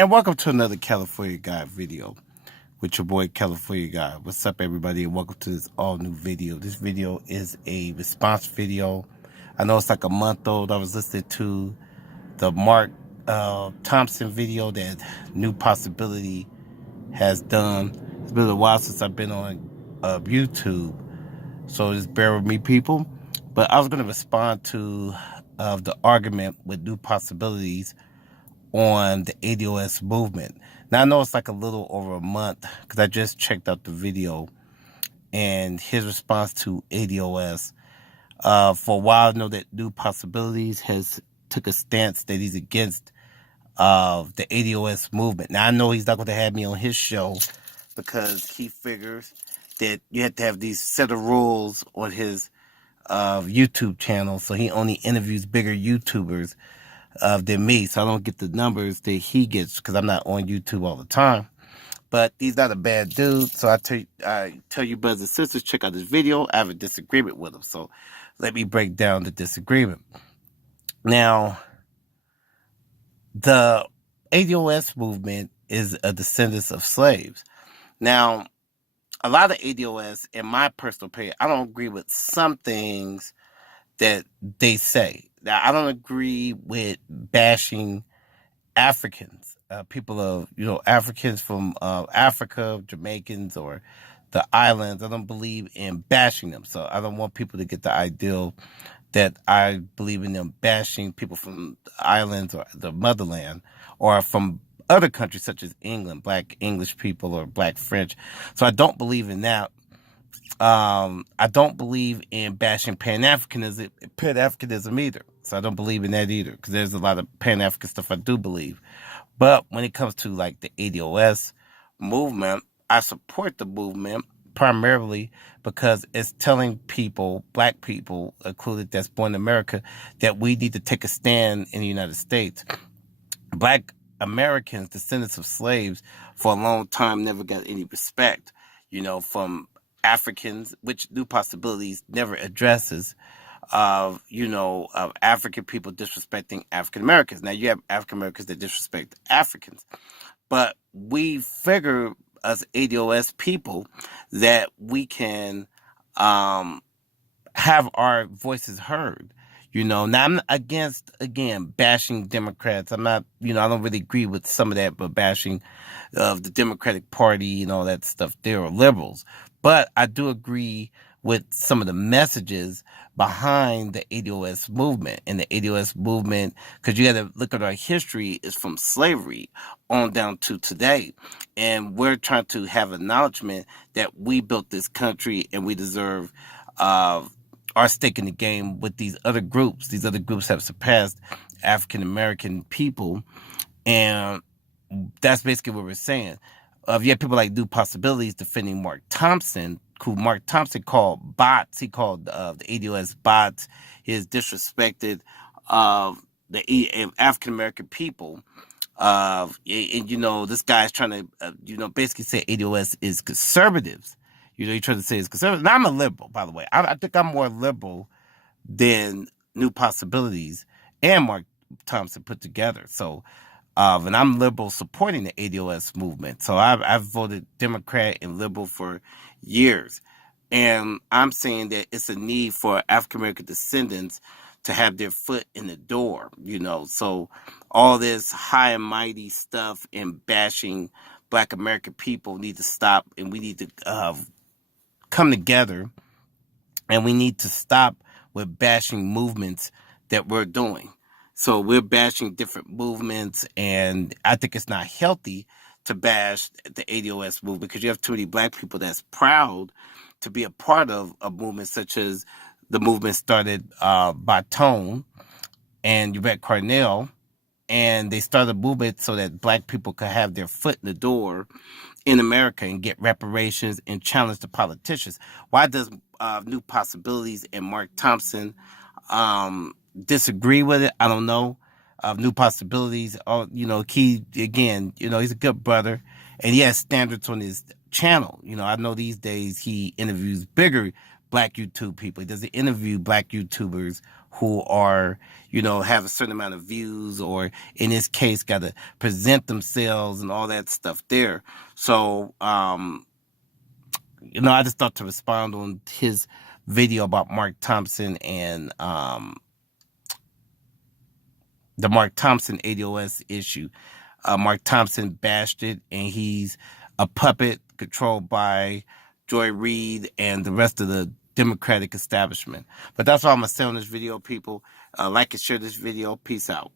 And welcome to another California Guy video with your boy California Guy. What's up, everybody, and welcome to this all-new video. This video is a response video. I know it's like a month old. I was listening to the Mark Thompson video that New Possibility has done. It's been a while since I've been on YouTube, so just bear with me, people. But I was going to respond to the argument with New Possibilities on the ADOS movement. Now, I know it's like a little over a month because I just checked out the video and his response to ADOS. For a while, I know that New Possibilities has took a stance that he's against the ADOS movement. Now, I know he's not going to have me on his show because he figures that you have to have these set of rules on his YouTube channel, so he only interviews bigger YouTubers than me, so I don't get the numbers that he gets because I'm not on YouTube all the time. But he's not a bad dude, so I tell you brothers and sisters, check out this video. I have a disagreement with him, so let me break down the disagreement. Now, the ADOS movement is a descendant of slaves. Now, a lot of ADOS, in my personal opinion, I don't agree with some things that they say. Now, I don't agree with bashing Africans, people of, Africans from Africa, Jamaicans, or the islands. I don't believe in bashing them. So I don't want people to get the ideal that I believe in them bashing people from the islands or the motherland or from other countries such as England, black English people or black French. So I don't believe in that. I don't believe in bashing Pan-Africanism either. So I don't believe in that either because there's a lot of Pan-African stuff I do believe. But when it comes to like the ADOS movement, I support the movement primarily because it's telling people, black people included that's born in America, that we need to take a stand in the United States. Black Americans, descendants of slaves, for a long time never got any respect, from Africans, which New Possibilities never addresses, of African people disrespecting African Americans. Now you have African Americans that disrespect Africans, but we figure as ADOS people that we can have our voices heard. Now I'm against, again, bashing Democrats. I'm not, I don't really agree with some of that, but bashing of the Democratic Party and all that stuff. They're liberals. But I do agree with some of the messages behind the ADOS movement. And the ADOS movement, because you got to look at our history, is from slavery on down to today. And we're trying to have acknowledgement that we built this country and we deserve our stake in the game with these other groups. These other groups have surpassed African-American people. And that's basically what we're saying. You have people like New Possibilities defending Mark Thompson, who Mark Thompson called bots. He called the ADOS bots. He has disrespected the African-American people. And, this guy's trying to, basically say ADOS is conservatives. He tried to say it's conservative. Now, I'm a liberal, by the way. I think I'm more liberal than New Possibilities and Mark Thompson put together. So, and I'm liberal supporting the ADOS movement. So I've voted Democrat and liberal for years. And I'm saying that it's a need for African-American descendants to have their foot in the door, So all this high and mighty stuff and bashing Black American people need to stop. And we need to come together. And we need to stop with bashing movements that we're doing. So we're bashing different movements, and I think it's not healthy to bash the ADOS movement because you have too many black people that's proud to be a part of a movement such as the movement started by Tone and Yvette Carnell, and they started a movement so that black people could have their foot in the door in America and get reparations and challenge the politicians. Why does New Possibilities and Mark Thompson disagree with it? I don't know. New Possibilities, he, again, he's a good brother and he has standards on his channel. I know these days he interviews bigger black YouTube people. He doesn't interview black YouTubers who are, you know, have a certain amount of views, or in this case, got to present themselves and all that stuff there. So, you know, I just thought to respond on his video about Mark Thompson and the Mark Thompson ADOS issue. Mark Thompson bashed it, and he's a puppet controlled by Joy Reid and the rest of the Democratic establishment. But that's all I'm going to say on this video, people. Like and share this video. Peace out.